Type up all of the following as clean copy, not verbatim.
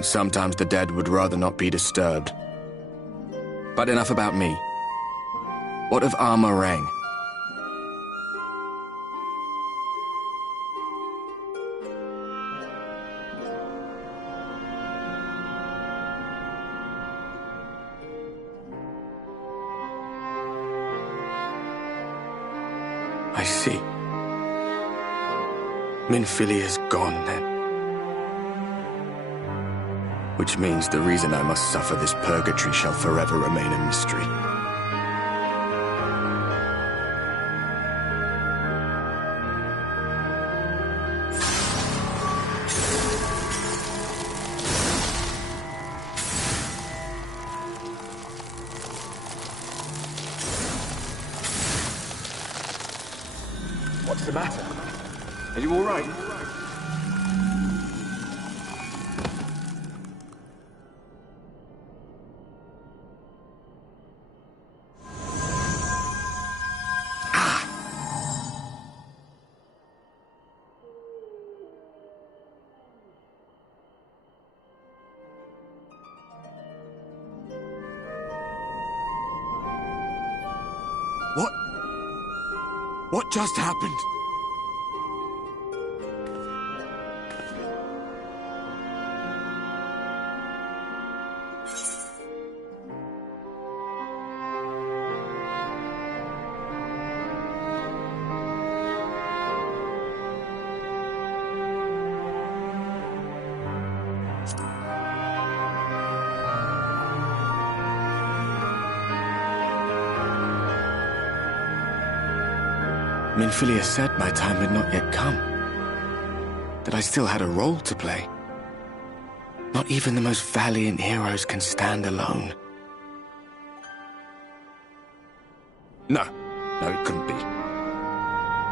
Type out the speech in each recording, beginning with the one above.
and sometimes the dead would rather not be disturbed. But enough about me. What of Armorang? I see. Minfilia's gone, then. Which means the reason I must suffer this purgatory shall forever remain a mystery. What's the matter? Are you all right? What just happened? Minfilia said my time had not yet come. That I still had a role to play. Not even the most valiant heroes can stand alone. No, it couldn't be.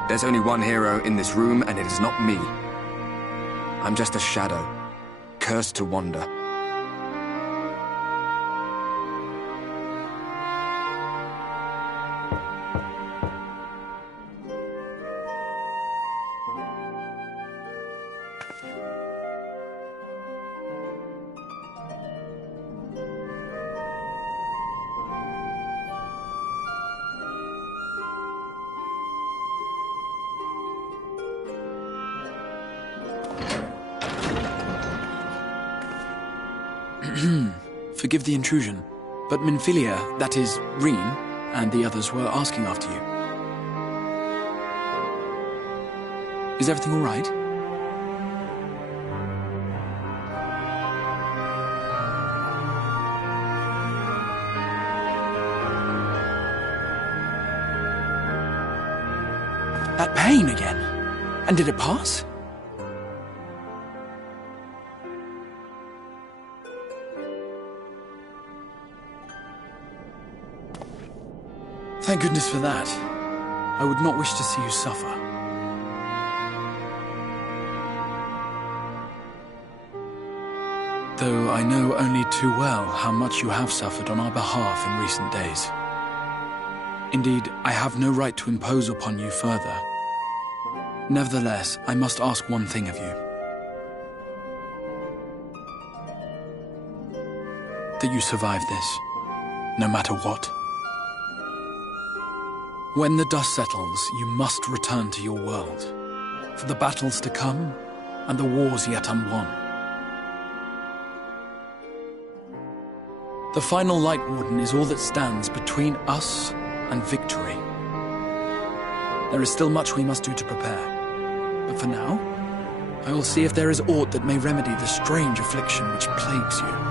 There's only one hero in this room, and it is not me. I'm just a shadow, cursed to wander. Forgive the intrusion, but Minfilia, that is, Reen, and the others were asking after you. Is everything all right? That pain again? And did it pass? Thank goodness for that. I would not wish to see you suffer. Though I know only too well how much you have suffered on our behalf in recent days. Indeed, I have no right to impose upon you further. Nevertheless, I must ask one thing of you. That you survive this, no matter what. When the dust settles, you must return to your world, for the battles to come and the wars yet unwon. The final Light Warden is all that stands between us and victory. There is still much we must do to prepare, but for now, I will see if there is aught that may remedy the strange affliction which plagues you.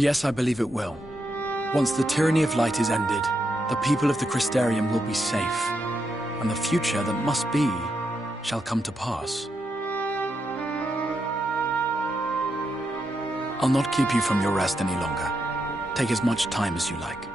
Yes, I believe it will. Once the tyranny of light is ended, the people of the Crystarium will be safe, and the future that must be shall come to pass. I'll not keep you from your rest any longer. Take as much time as you like.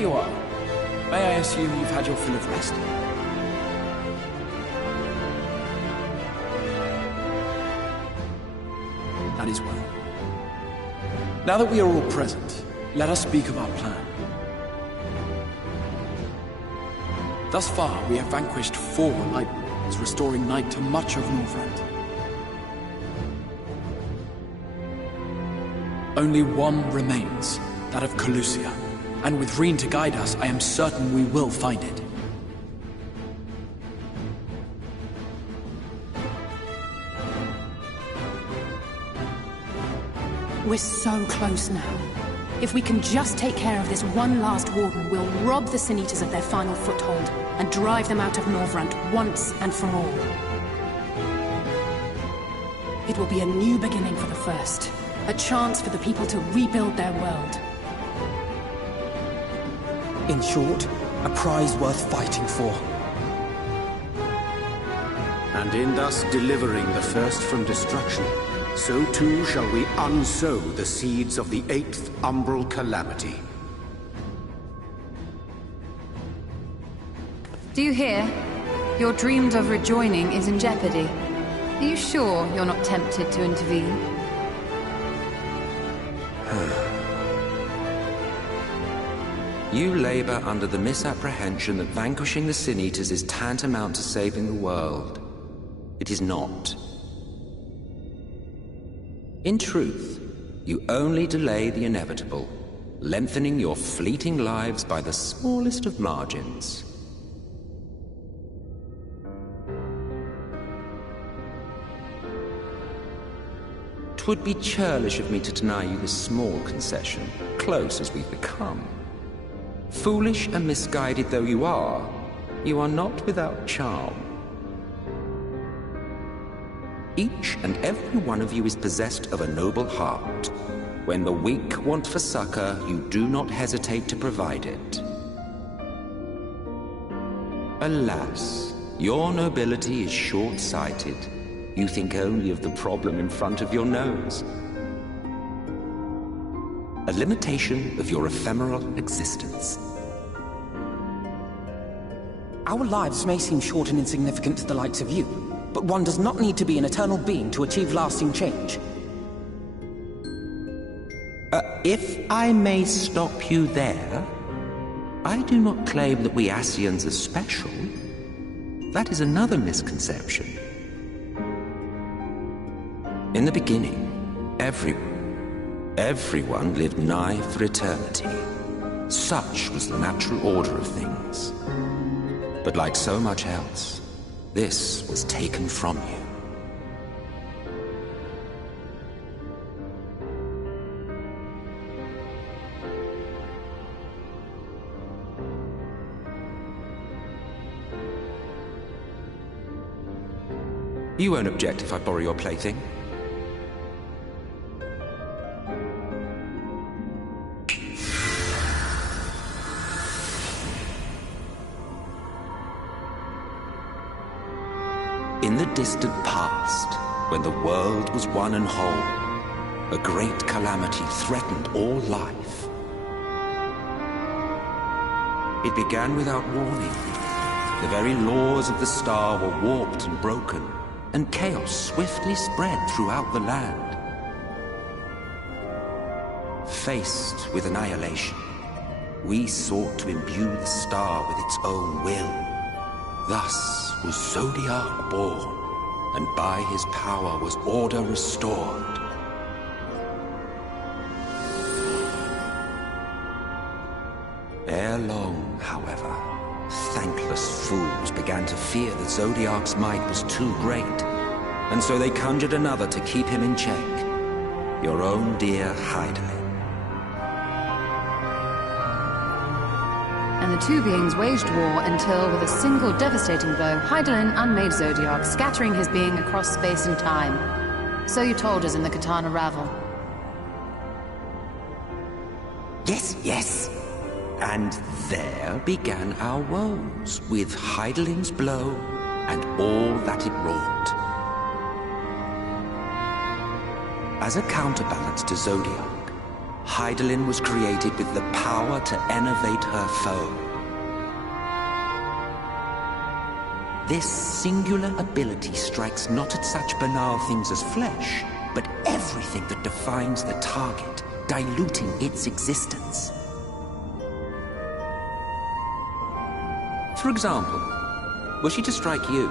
there you are. May I assume you've had your fill of rest? That is well. Now that we are all present, let us speak of our plan. Thus far, we have vanquished 4 Light Lords, restoring night to much of Northrend. Only one remains, that of Calusia. And with Reen to guide us, I am certain we will find it. We're so close now. If we can just take care of this one last Warden, we'll rob the Sin Eaters of their final foothold and drive them out of Northrend once and for all. It will be a new beginning for the First. A chance for the people to rebuild their world. In short, a prize worth fighting for. And in thus delivering the First from destruction, so too shall we unsow the seeds of the 8th umbral calamity. Do you hear? Your dreamed of rejoining is in jeopardy. Are you sure you're not tempted to intervene? You labor under the misapprehension that vanquishing the Sin Eaters is tantamount to saving the world. It is not. In truth, you only delay the inevitable, lengthening your fleeting lives by the smallest of margins. Twould be churlish of me to deny you this small concession, close as we've become. Foolish and misguided though you are not without charm. Each and every one of you is possessed of a noble heart. When the weak want for succor, you do not hesitate to provide it. Alas, your nobility is short-sighted. You think only of the problem in front of your nose. A limitation of your ephemeral existence. Our lives may seem short and insignificant to the likes of you, but one does not need to be an eternal being to achieve lasting change. If I may stop you there, I do not claim that we Ascians are special. That is another misconception. In the beginning, everyone lived nigh for eternity. Such was the natural order of things. But like so much else, this was taken from you. You won't object if I borrow your plaything? In the distant past, when the world was one and whole, a great calamity threatened all life. It began without warning. The very laws of the star were warped and broken, and chaos swiftly spread throughout the land. Faced with annihilation, we sought to imbue the star with its own will. Thus was Zodiac born, and by his power was order restored. Ere long, however, thankless fools began to fear that Zodiac's might was too great, and so they conjured another to keep him in check. Your own dear Hydaelyn. And the two beings waged war until, with a single devastating blow, Hydaelyn unmade Zodiac, scattering his being across space and time. So you told us in the Katana Ravel. Yes. And there began our woes, with Hydaelyn's blow and all that it wrought. As a counterbalance to Zodiac, Hydaelyn was created with the power to enervate her foe. This singular ability strikes not at such banal things as flesh, but everything that defines the target, diluting its existence. For example, were she to strike you,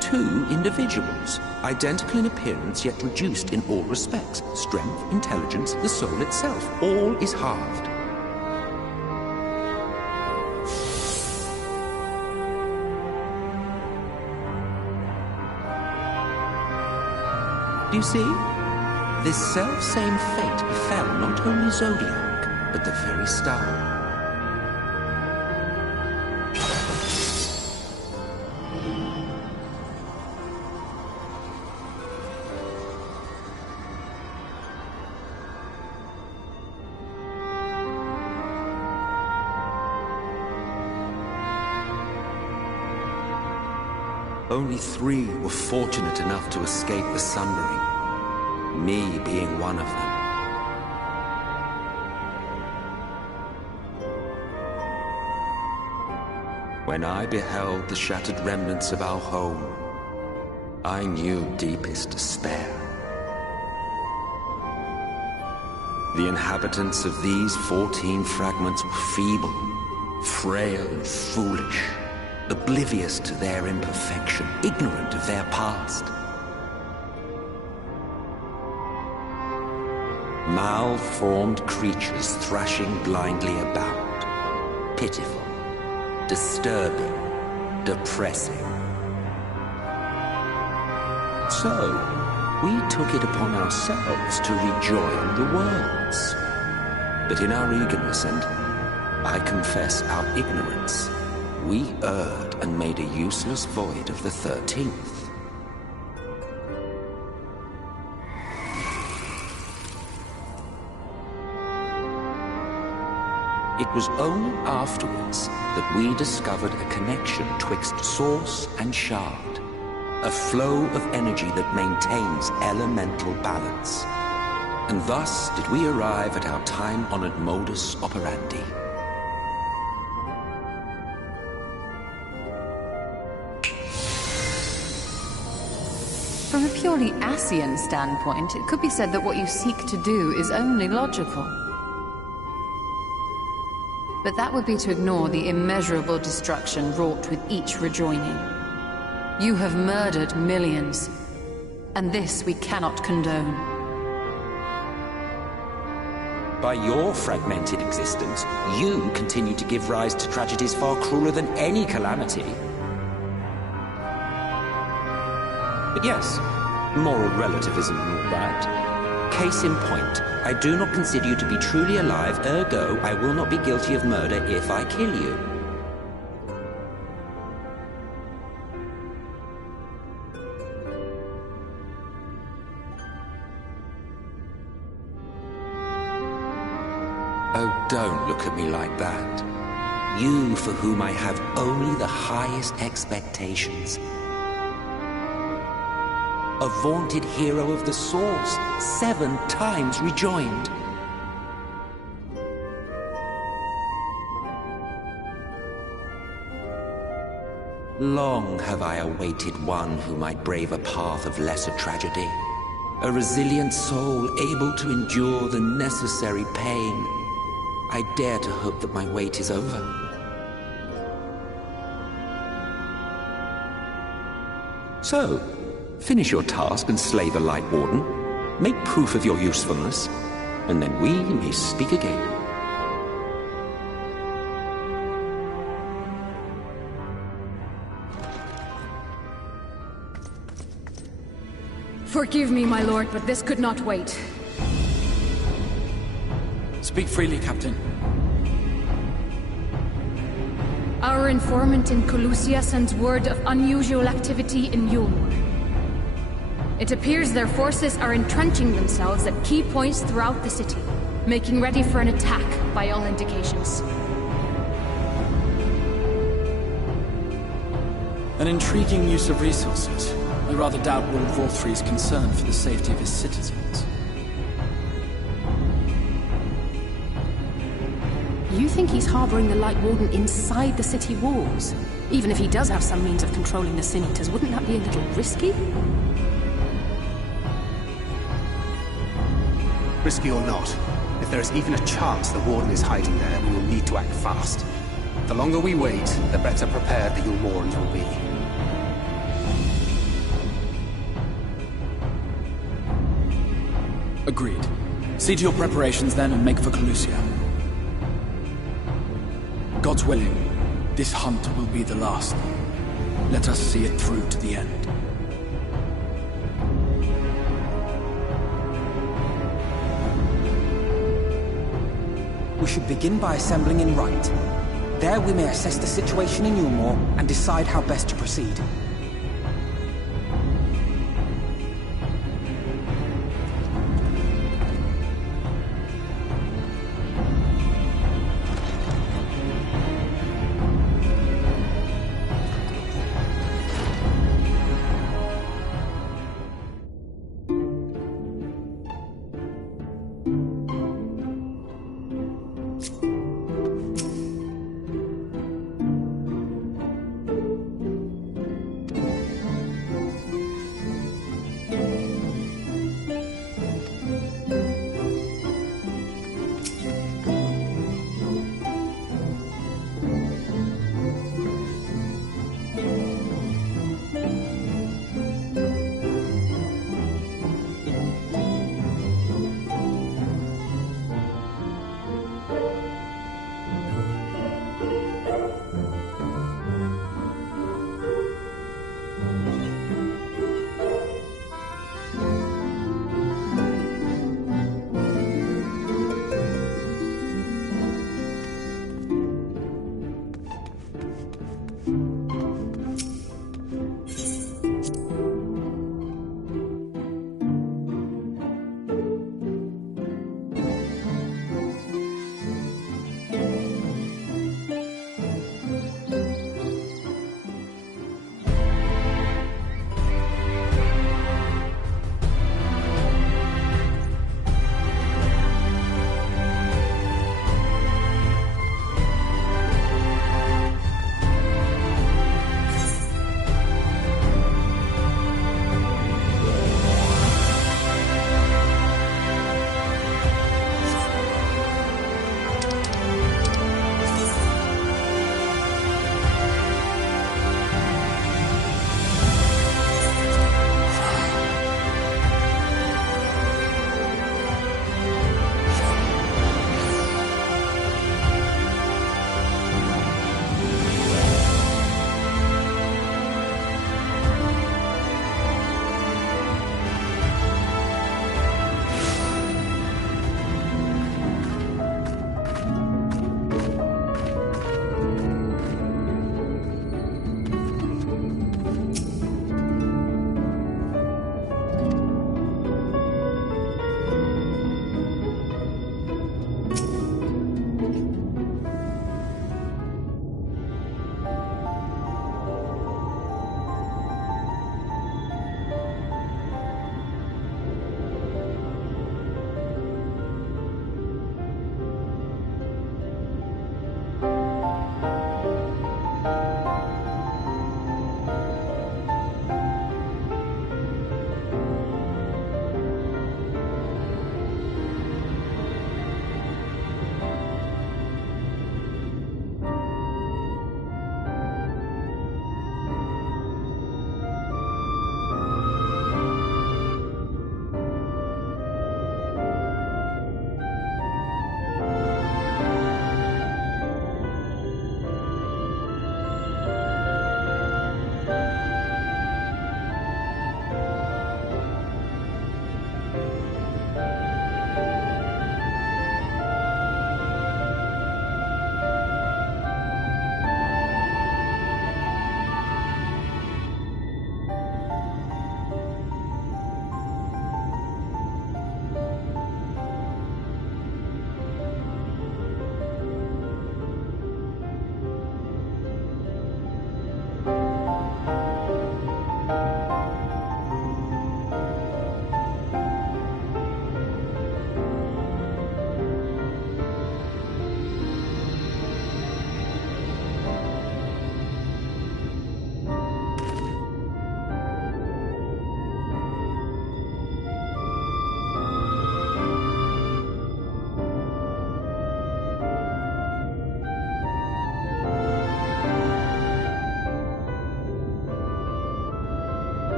two individuals, identical in appearance yet reduced in all respects. Strength, intelligence, the soul itself, all is halved. Do you see? This self-same fate befell not only Zodiac, but the very star. Only 3 were fortunate enough to escape the Sundering, me being one of them. When I beheld the shattered remnants of our home, I knew deepest despair. The inhabitants of these 14 fragments were feeble, frail and foolish, oblivious to their imperfection, ignorant of their past. Malformed creatures thrashing blindly about. Pitiful, disturbing, depressing. So, we took it upon ourselves to rejoin the worlds. But in our eagerness and, I confess, our ignorance, we erred and made a useless void of the 13th. It was only afterwards that we discovered a connection twixt source and shard, a flow of energy that maintains elemental balance. And thus did we arrive at our time-honored modus operandi. From a purely Ascian standpoint, it could be said that what you seek to do is only logical. But that would be to ignore the immeasurable destruction wrought with each rejoining. You have murdered millions, and this we cannot condone. By your fragmented existence, you continue to give rise to tragedies far crueler than any calamity. But yes, moral relativism and all that. Case in point, I do not consider you to be truly alive, ergo, I will not be guilty of murder if I kill you. Oh, don't look at me like that. You for whom I have only the highest expectations. A vaunted hero of the Source, 7 times rejoined. Long have I awaited one who might brave a path of lesser tragedy. A resilient soul able to endure the necessary pain. I dare to hope that my wait is over. So, finish your task and slay the Light Warden. Make proof of your usefulness, and then we may speak again. Forgive me, my lord, but this could not wait. Speak freely, Captain. Our informant in Colusia sends word of unusual activity in Yulmur. It appears their forces are entrenching themselves at key points throughout the city, making ready for an attack by all indications. An intriguing use of resources. I rather doubt Lord Vorthri's concern for the safety of his citizens. You think he's harboring the Light Warden inside the city walls? Even if he does have some means of controlling the Sin Eaters, wouldn't that be a little risky? Risky or not, if there is even a chance the Warden is hiding there, we will need to act fast. The longer we wait, the better prepared the Yulmorans will be. Agreed. See to your preparations then and make for Colusia. God's willing, this hunt will be the last. Let us see it through to the end. We should begin by assembling in Rite. There we may assess the situation in Yulmore and decide how best to proceed.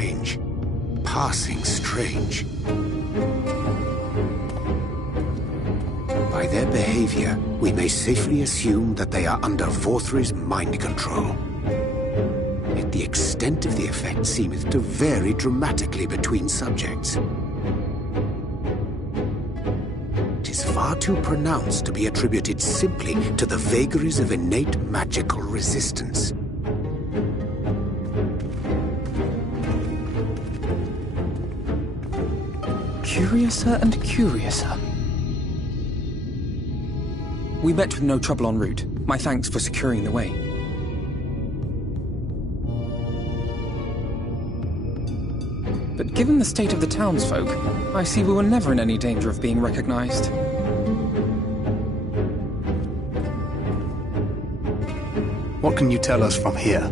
strange. Passing strange. By their behavior, we may safely assume that they are under Vorthri's mind control. Yet the extent of the effect seemeth to vary dramatically between subjects. It is far too pronounced to be attributed simply to the vagaries of innate magical resistance. Curiouser and curiouser. We met with no trouble en route. My thanks for securing the way. But given the state of the townsfolk, I see we were never in any danger of being recognized. What can you tell us from here?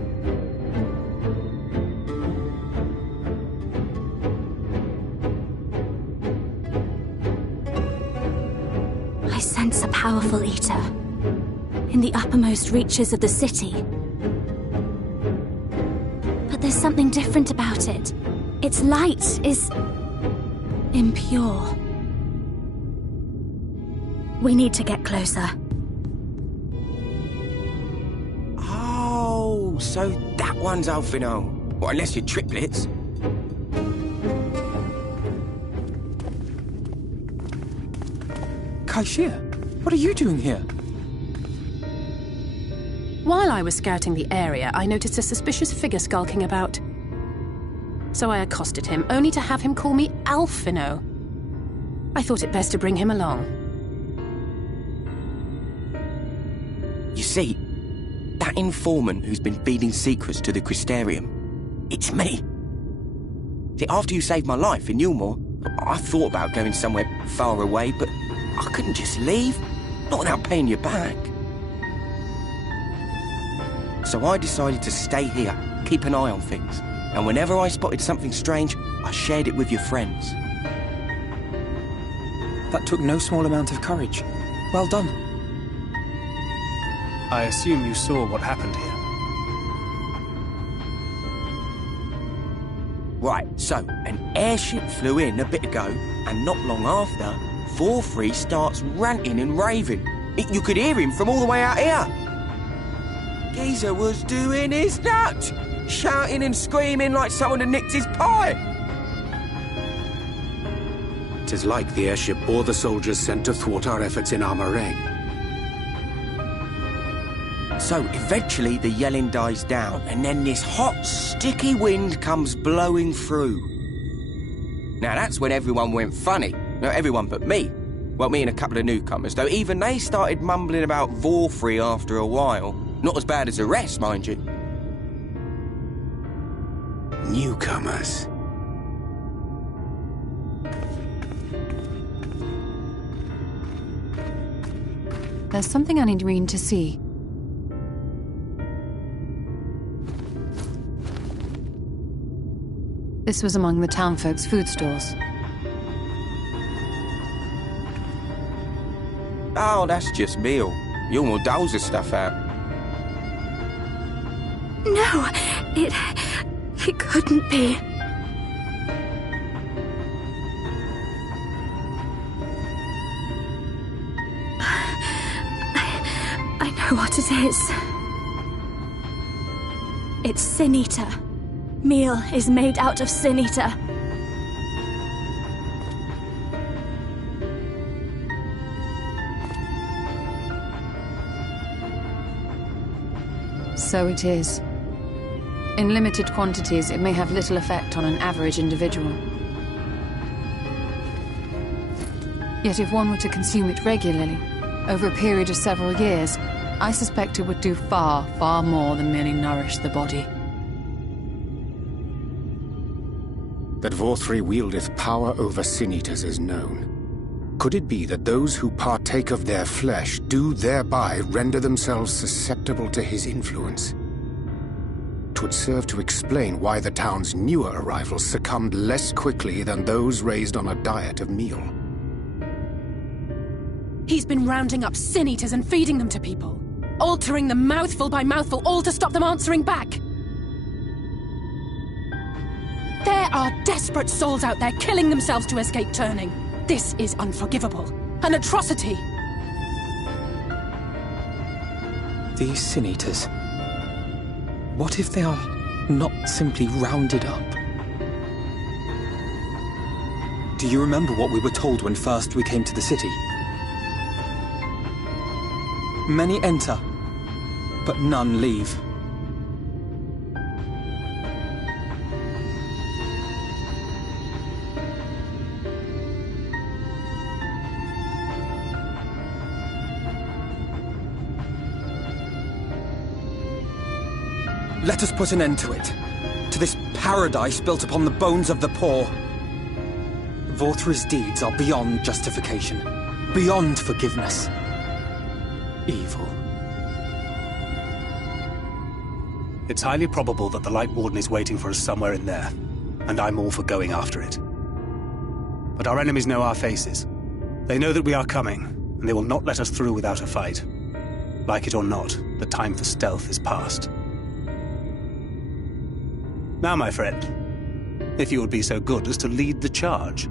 I sense a powerful eater in the uppermost reaches of the city. But there's something different about it. Its light is impure. We need to get closer. Oh, so that one's Alfino. Well, unless you're triplets. Kaishir, what are you doing here? While I was scouting the area, I noticed a suspicious figure skulking about. So I accosted him, only to have him call me Alfino. I thought it best to bring him along. You see, that informant who's been feeding secrets to the Crystarium, it's me. See, after you saved my life in Yulmore, I thought about going somewhere far away, but I couldn't just leave, not without paying you back. So I decided to stay here, keep an eye on things, and whenever I spotted something strange, I shared it with your friends. That took no small amount of courage. Well done. I assume you saw what happened here. Right, so an airship flew in a bit ago, and not long after, Vorthri starts ranting and raving. You could hear him from all the way out here. Geezer was doing his nut, shouting and screaming like someone had nicked his pie. 'Tis like the airship bore the soldiers sent to thwart our efforts in Armoraine. So eventually the yelling dies down, and then this hot, sticky wind comes blowing through. Now that's when everyone went funny. No, everyone but me. Well, me and a couple of newcomers, though even they started mumbling about Vorthri after a while. Not as bad as the rest, mind you. Newcomers. There's something I need Reen to see. This was among the townfolk's food stores. Oh, that's just meal. Yulmore doles the stuff out. No, it couldn't be. I know what it is. It's Sin Eater. Meal is made out of Sin Eater. So it is. In limited quantities, it may have little effect on an average individual. Yet if one were to consume it regularly, over a period of several years, I suspect it would do far, far more than merely nourish the body. That Vorthri wieldeth power over Sin-Eaters is known. Could it be that those who partake of their flesh do thereby render themselves susceptible to his influence? 'Twould serve to explain why the town's newer arrivals succumbed less quickly than those raised on a diet of meal. He's been rounding up Sin Eaters and feeding them to people, altering them mouthful by mouthful, all to stop them answering back. There are desperate souls out there killing themselves to escape turning. This is unforgivable. An atrocity. These Sin Eaters. What if they are not simply rounded up? Do you remember what we were told when first we came to the city? Many enter, but none leave. Let us put an end to it. To this paradise built upon the bones of the poor. Vorthra's deeds are beyond justification. Beyond forgiveness. Evil. It's highly probable that the Light Warden is waiting for us somewhere in there, and I'm all for going after it. But our enemies know our faces. They know that we are coming, and they will not let us through without a fight. Like it or not, the time for stealth is past. Now, my friend, if you would be so good as to lead the charge.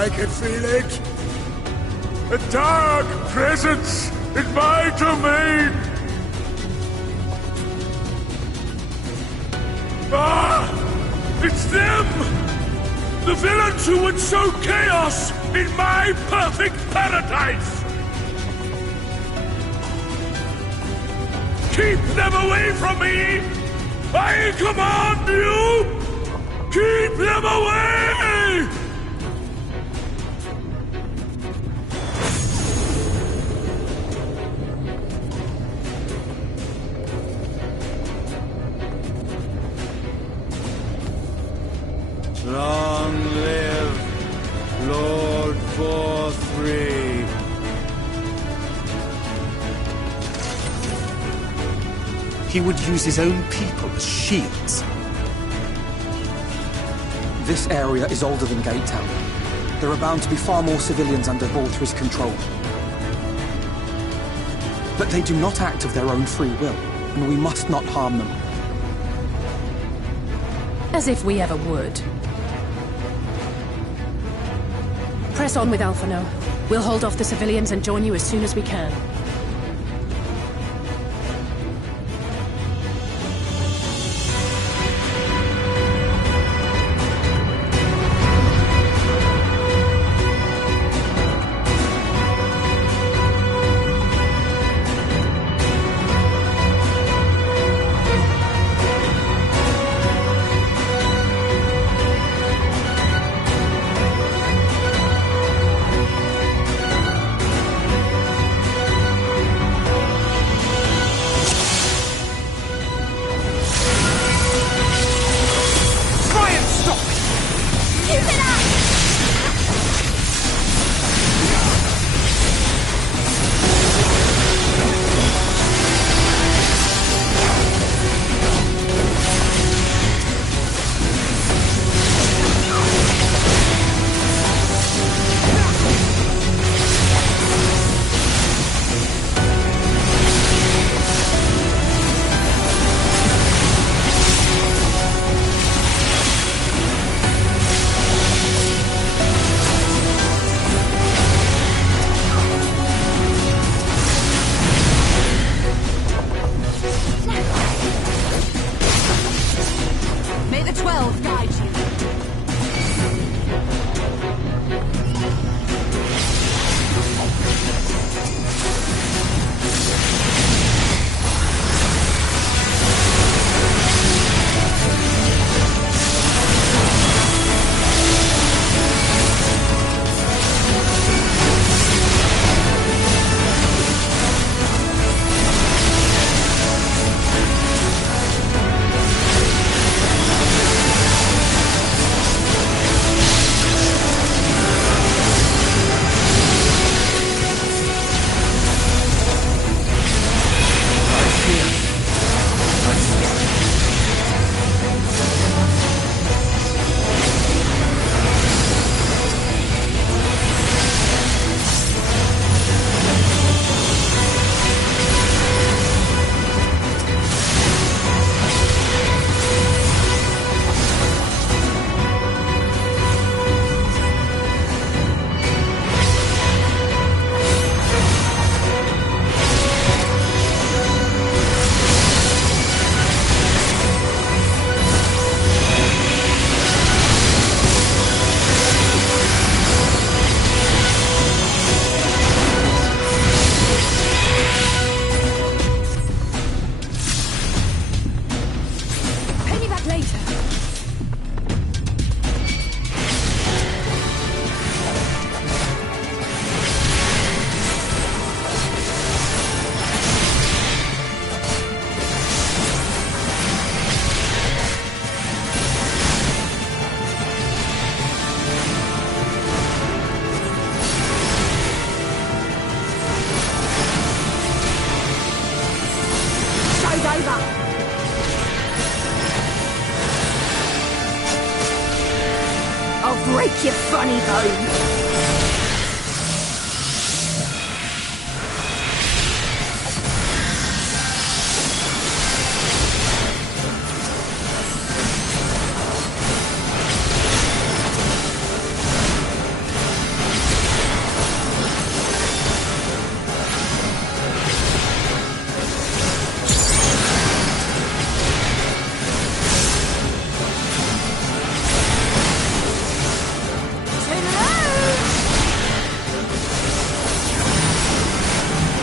I can feel it. A dark presence in my domain. Ah! It's them! The villains who would sow chaos in my perfect paradise! Keep them away from me! I command you! Keep them away! Long live Lord Vorthree. He would use his own people as shields. This area is older than Gate Town. There are bound to be far more civilians under Vorthree's control. But they do not act of their own free will, and we must not harm them. As if we ever would. Press on with Alphino. We'll hold off the civilians and join you as soon as we can. break your funny bone.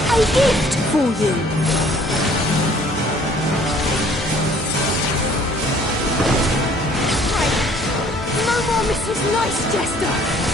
A gift for you. Mrs. Nice Jester!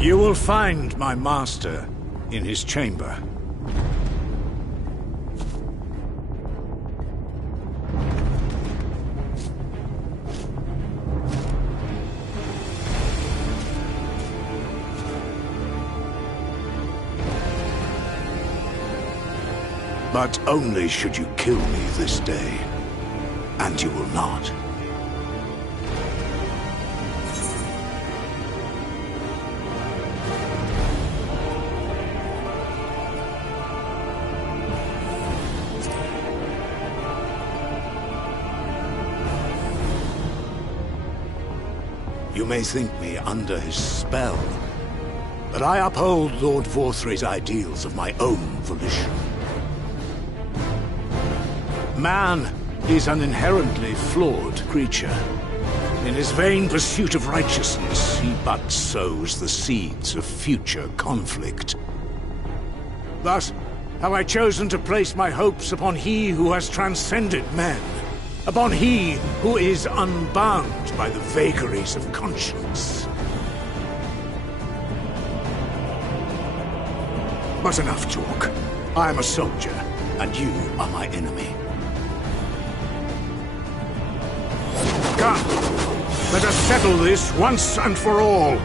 You will find my master in his chamber. But only should you kill me this day, and you will not. You may think me under his spell, but I uphold Lord Vorthry's ideals of my own volition. Man is an inherently flawed creature. In his vain pursuit of righteousness, he but sows the seeds of future conflict. Thus, have I chosen to place my hopes upon he who has transcended men, upon he who is unbound by the vagaries of conscience. But enough talk. I am a soldier, and you are my enemy. Come, let us settle this once and for all.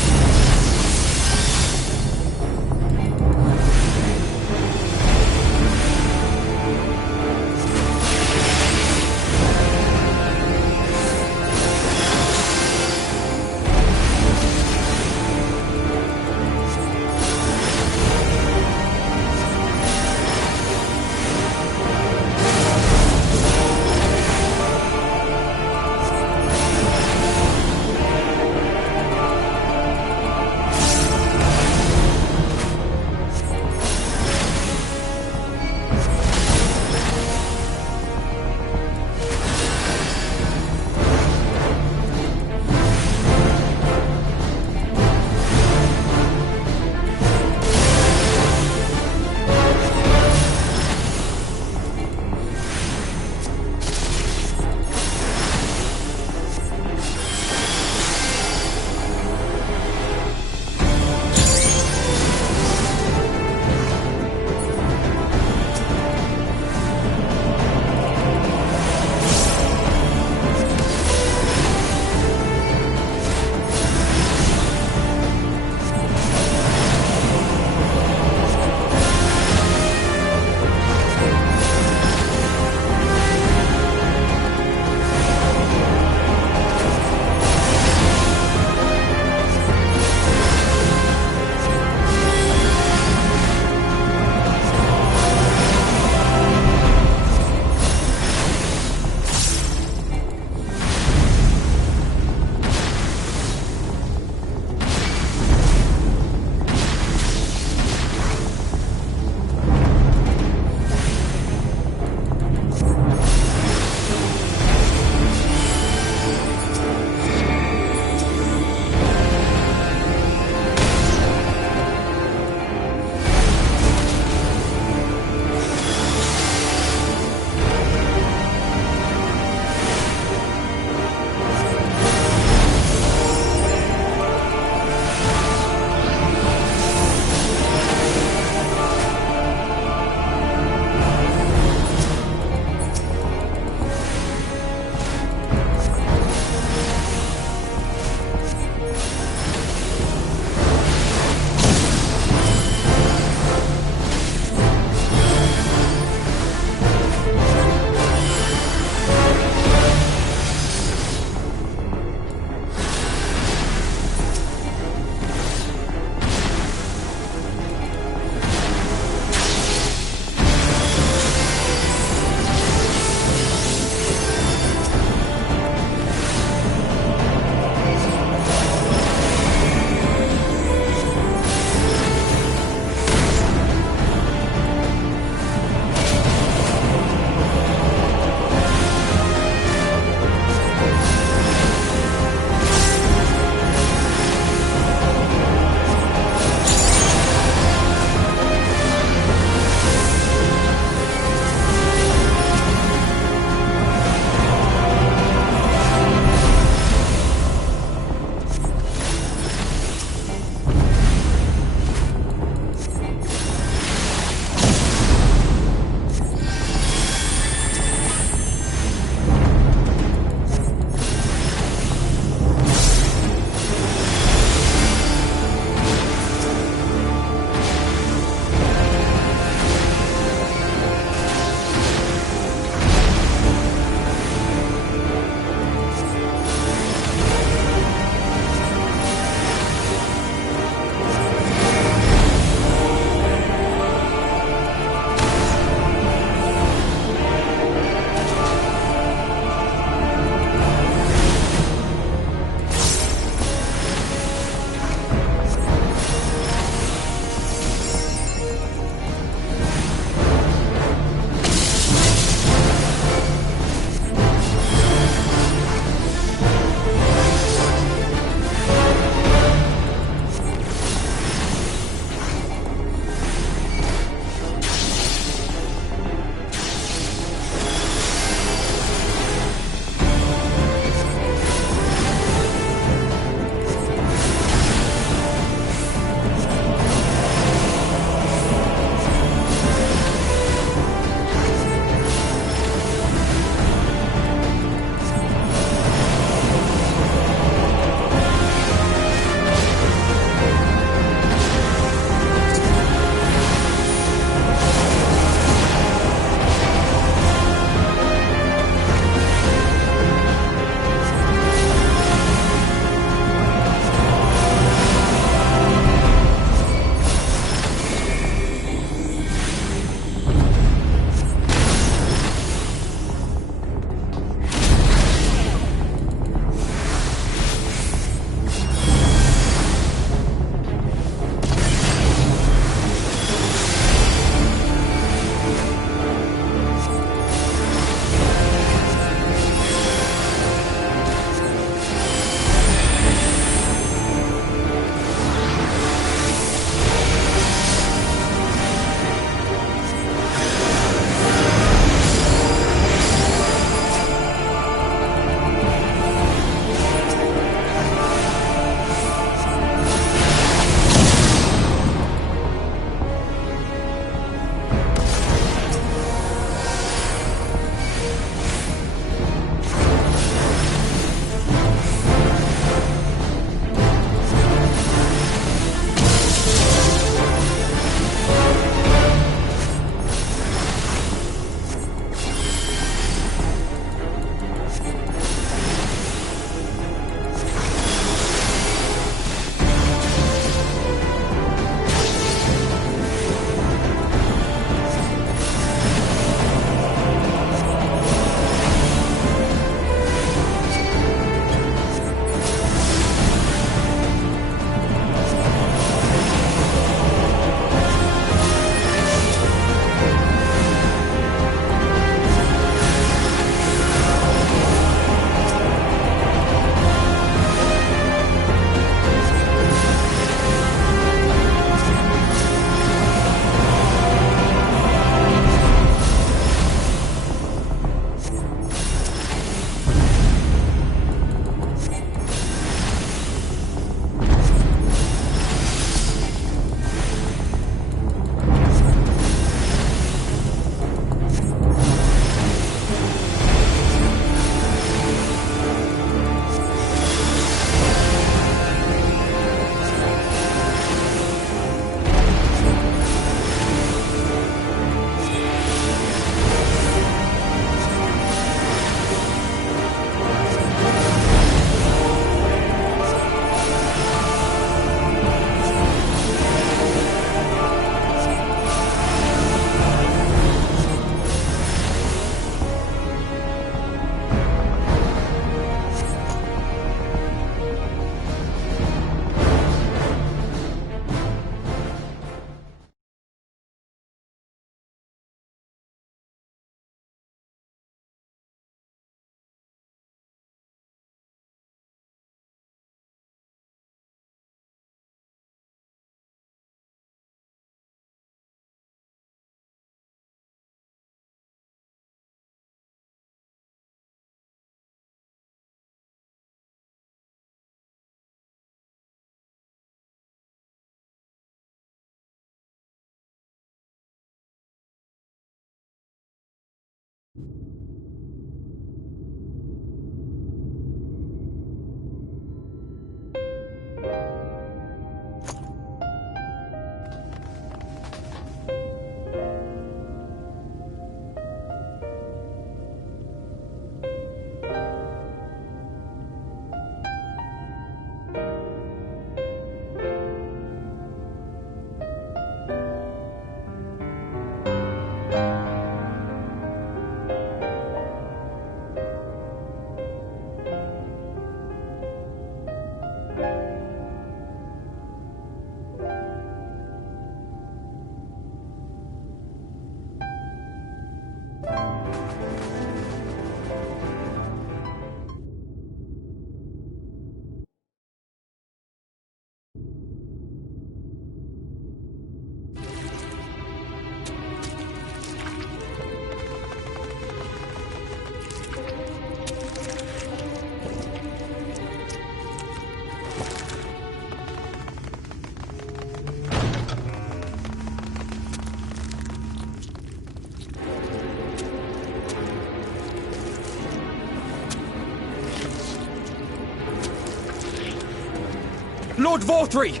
Lord Vorthree!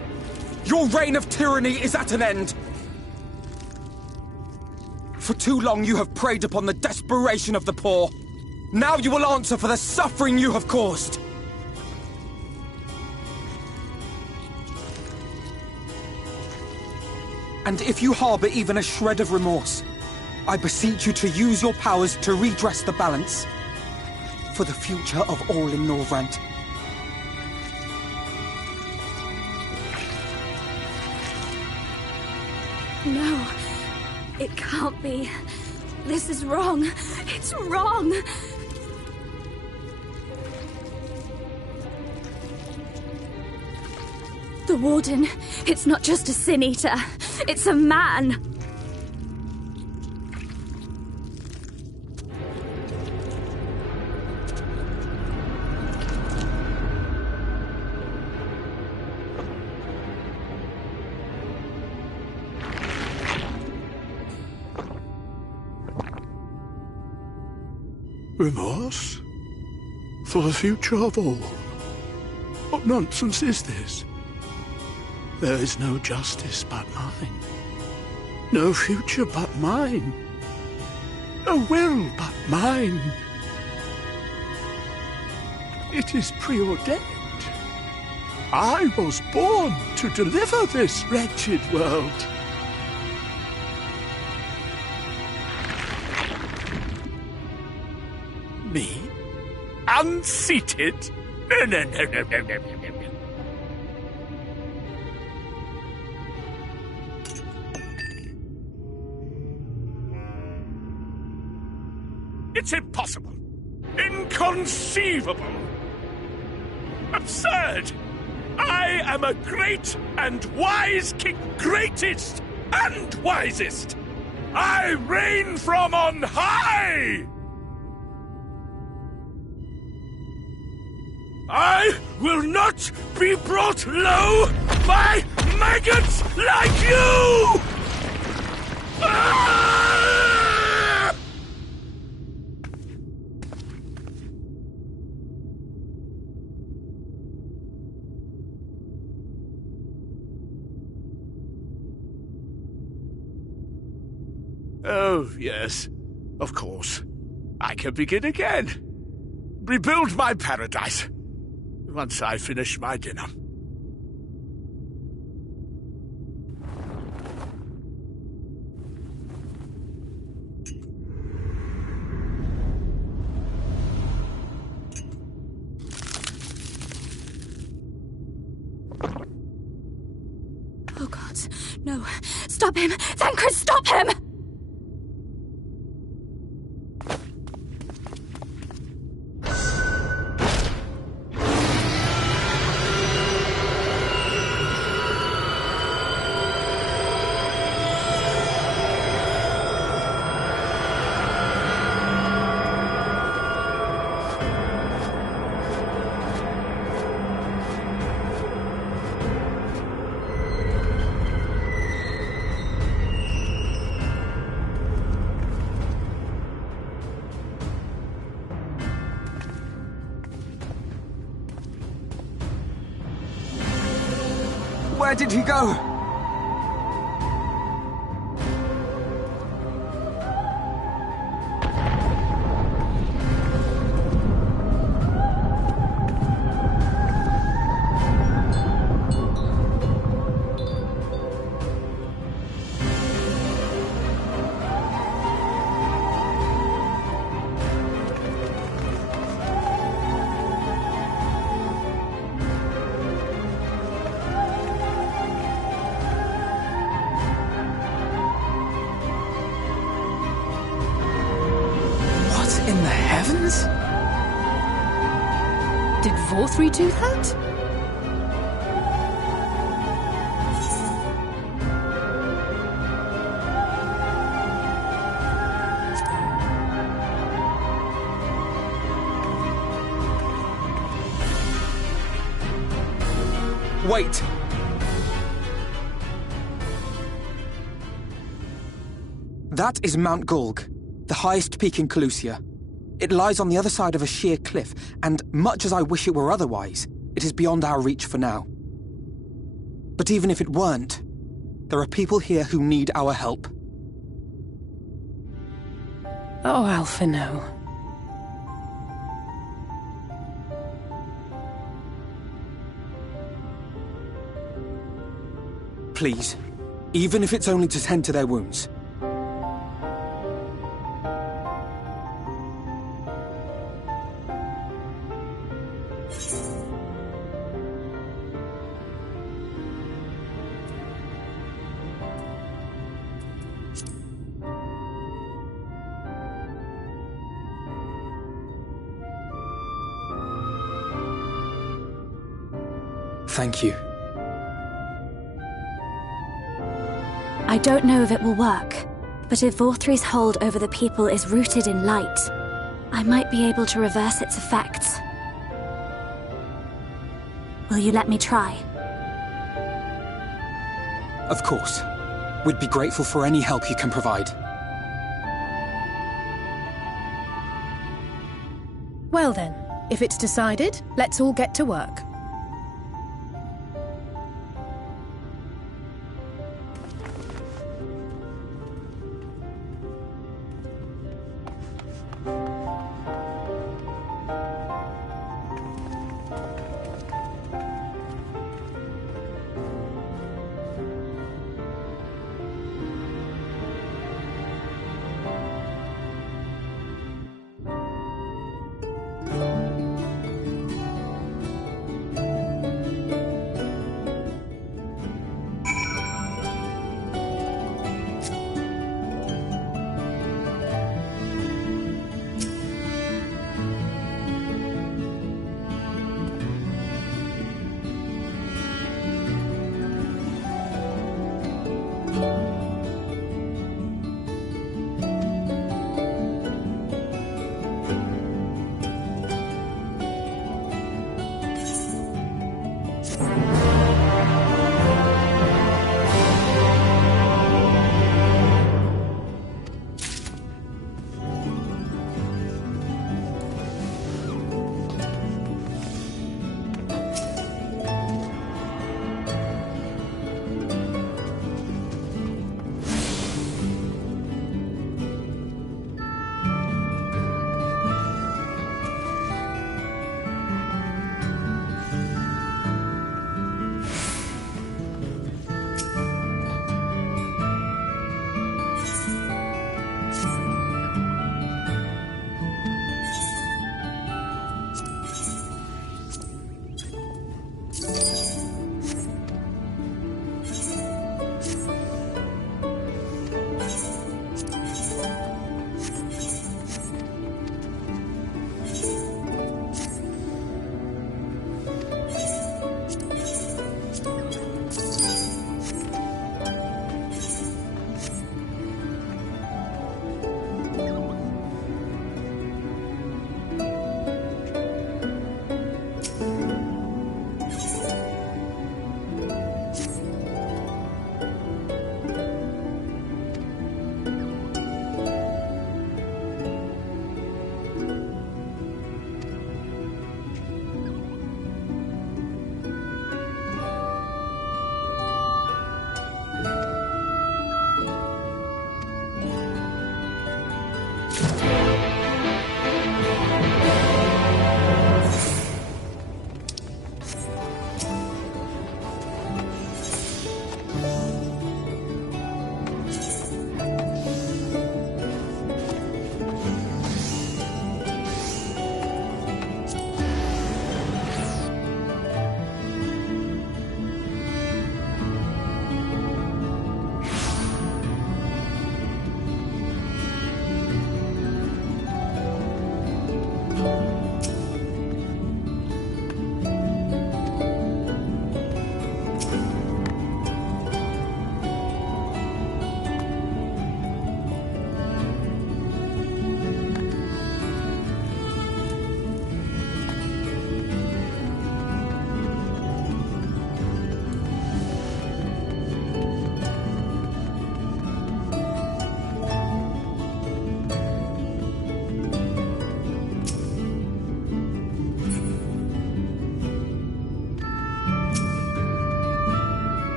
Your reign of tyranny is at an end! For too long you have preyed upon the desperation of the poor. Now you will answer for the suffering you have caused! And if you harbour even a shred of remorse, I beseech you to use your powers to redress the balance. For the future of all in Norvrant. No, it can't be. This is wrong. It's wrong. The Warden, it's not just a Sin Eater. It's a man. Remorse? For the future of all? What nonsense is this? There is no justice but mine. No future but mine. No will but mine. It is preordained. I was born to deliver this wretched world. Me? Unseated? No. It's impossible. Inconceivable. Absurd. I am a great and wise king. Greatest and wisest. I reign from on high. I will not be brought low by maggots like you! Ah! Oh, yes, of course. I can begin again. Rebuild my paradise. Once I finish my dinner. Oh God, no. Stop him! Thancred, stop him! Where did he go? In the heavens? Did Vorthree do that? Wait! That is Mount Gulg, the highest peak in Colusia. It lies on the other side of a sheer cliff, and much as I wish it were otherwise, it is beyond our reach for now. But even if it weren't, there are people here who need our help. Oh, Alphino. Please, even if it's only to tend to their wounds. Thank you. I don't know if it will work, but if Vorthri's hold over the people is rooted in light, I might be able to reverse its effects. Will you let me try? Of course. We'd be grateful for any help you can provide. Well then, if it's decided, let's all get to work.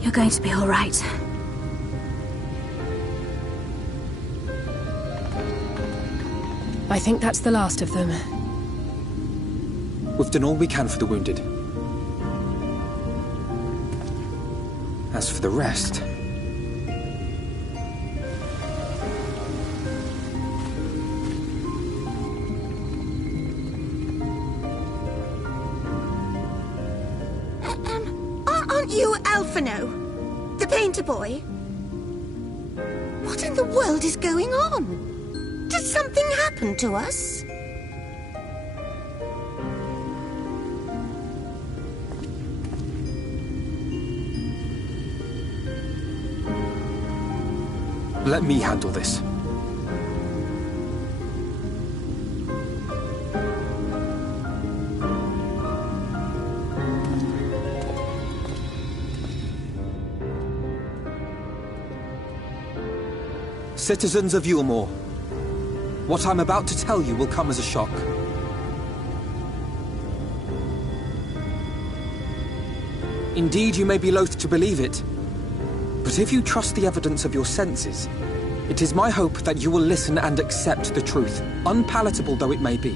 You're going to be all right. I think that's the last of them. We've done all we can for the wounded. As for the rest... Aren't you Alphino? The painter boy? What in the world is going on? Did something happen to us? Let me handle this. Citizens of Yulmore, what I'm about to tell you will come as a shock. Indeed, you may be loath to believe it, but if you trust the evidence of your senses, it is my hope that you will listen and accept the truth, unpalatable though it may be.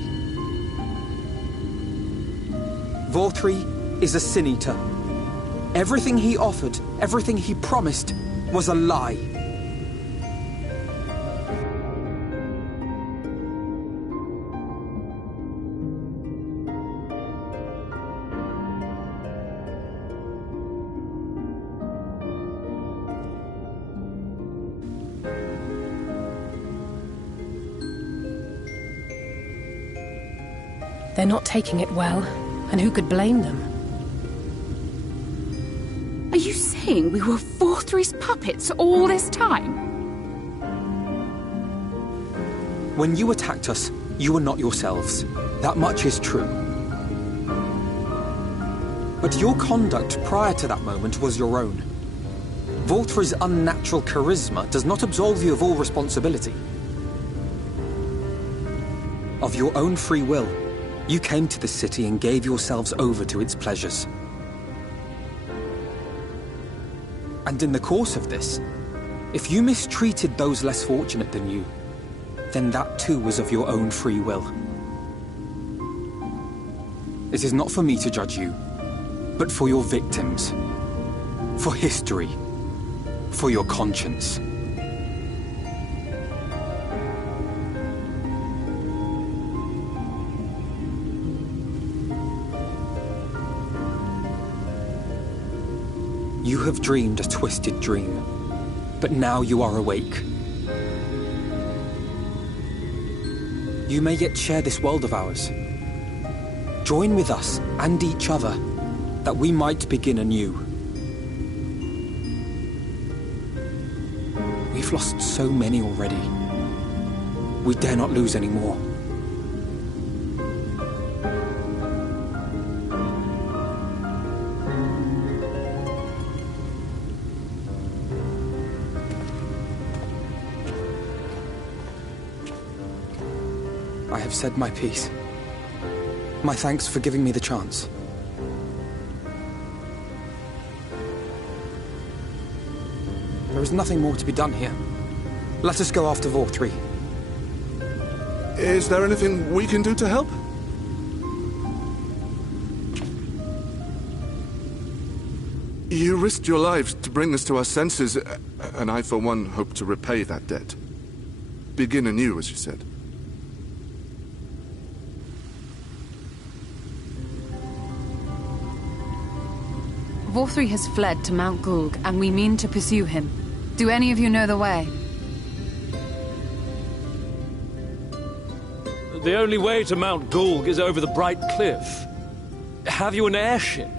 Vorthree is a sin-eater. Everything he offered, everything he promised, was a lie. They're not taking it well, and who could blame them? Are you saying we were Vorthree's puppets all this time? When you attacked us, you were not yourselves. That much is true. But your conduct prior to that moment was your own. Vorthree's unnatural charisma does not absolve you of all responsibility. Of your own free will, you came to the city and gave yourselves over to its pleasures. And in the course of this, if you mistreated those less fortunate than you, then that too was of your own free will. It is not for me to judge you, but for your victims, for history, for your conscience. You have dreamed a twisted dream, but now you are awake. You may yet share this world of ours. Join with us and each other, that we might begin anew. We've lost so many already. We dare not lose any more. I have said my piece. My thanks for giving me the chance. There is nothing more to be done here. Let us go after Vorthree. Is there anything we can do to help? You risked your lives to bring us to our senses, and I, for one, hope to repay that debt. Begin anew, as you said. Vorthree has fled to Mount Gulg, and we mean to pursue him. Do any of you know the way? The only way to Mount Gulg is over the Bright Cliff. Have you an airship?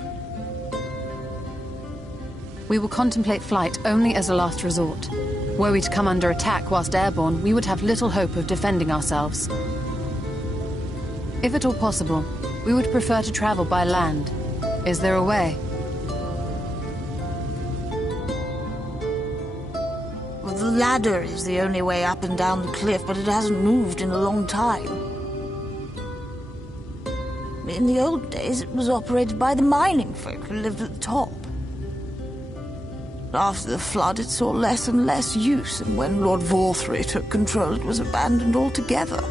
We will contemplate flight only as a last resort. Were we to come under attack whilst airborne, we would have little hope of defending ourselves. If at all possible, we would prefer to travel by land. Is there a way? Well, the ladder is the only way up and down the cliff, but it hasn't moved in a long time. In the old days, it was operated by the mining folk who lived at the top. After the flood, it saw less and less use, and when Lord Vorthry took control, it was abandoned altogether.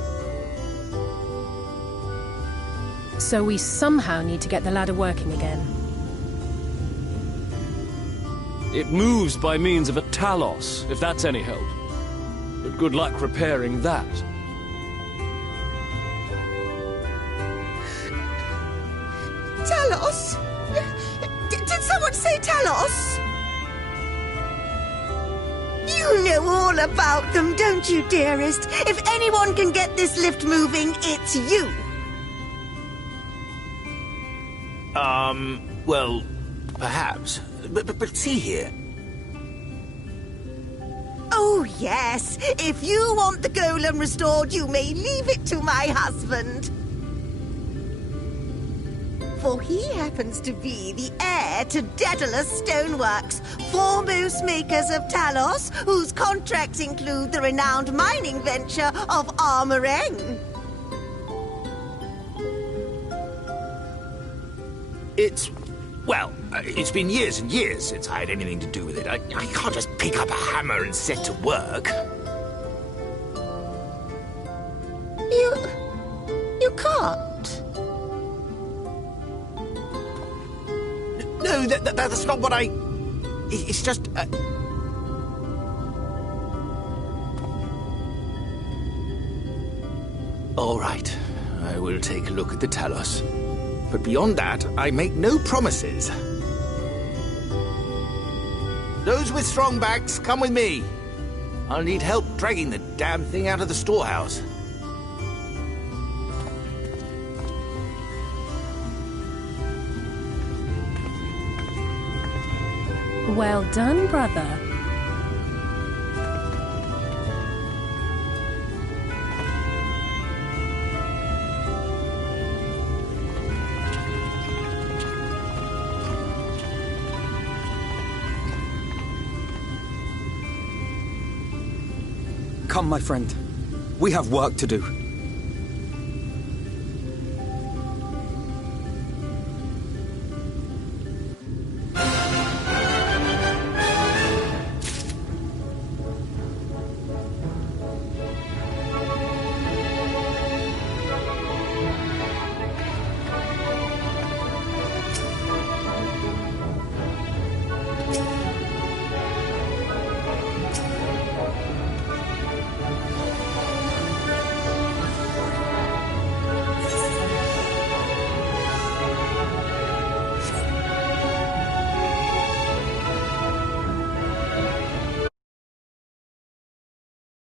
So we somehow need to get the ladder working again. It moves by means of a talos, if that's any help. But good luck repairing that. Talos? Did someone say Talos? You know all about them, don't you, dearest? If anyone can get this lift moving, it's you. Well, perhaps. But see here. Oh, yes. If you want the golem restored, you may leave it to my husband. For he happens to be the heir to Daedalus Stoneworks, foremost makers of Talos, whose contracts include the renowned mining venture of Armoreng. It's been years and years since I had anything to do with it. I can't just pick up a hammer and set to work. You can't? No, that's not what I... It's just... All right, I will take a look at the Talos. But beyond that, I make no promises. Those with strong backs, come with me. I'll need help dragging the damn thing out of the storehouse. Well done, brother. Come, my friend. We have work to do.